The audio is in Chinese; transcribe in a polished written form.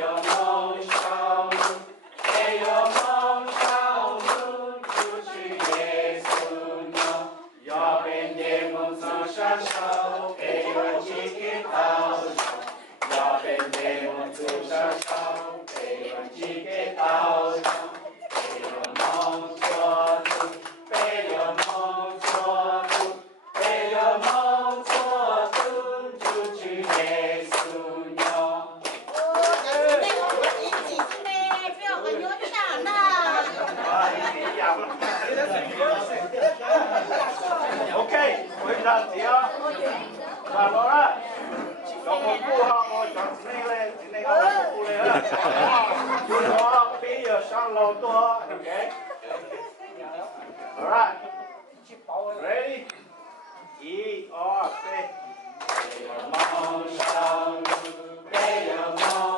有梦烧路，没有梦烧路，出去耶稣牛，要变的梦走上手，没有几个道手，要变的梦走上手，没有几个道手，没有梦做主，没有梦做主，没有梦做主，出去耶稣牛。OK， 非常之好。嗱，落啦，有冇顧下我講呢個顧你啦？我比較上路多 ，OK。Alright， ready？ 1、2、3。没有梦烧路，没有梦。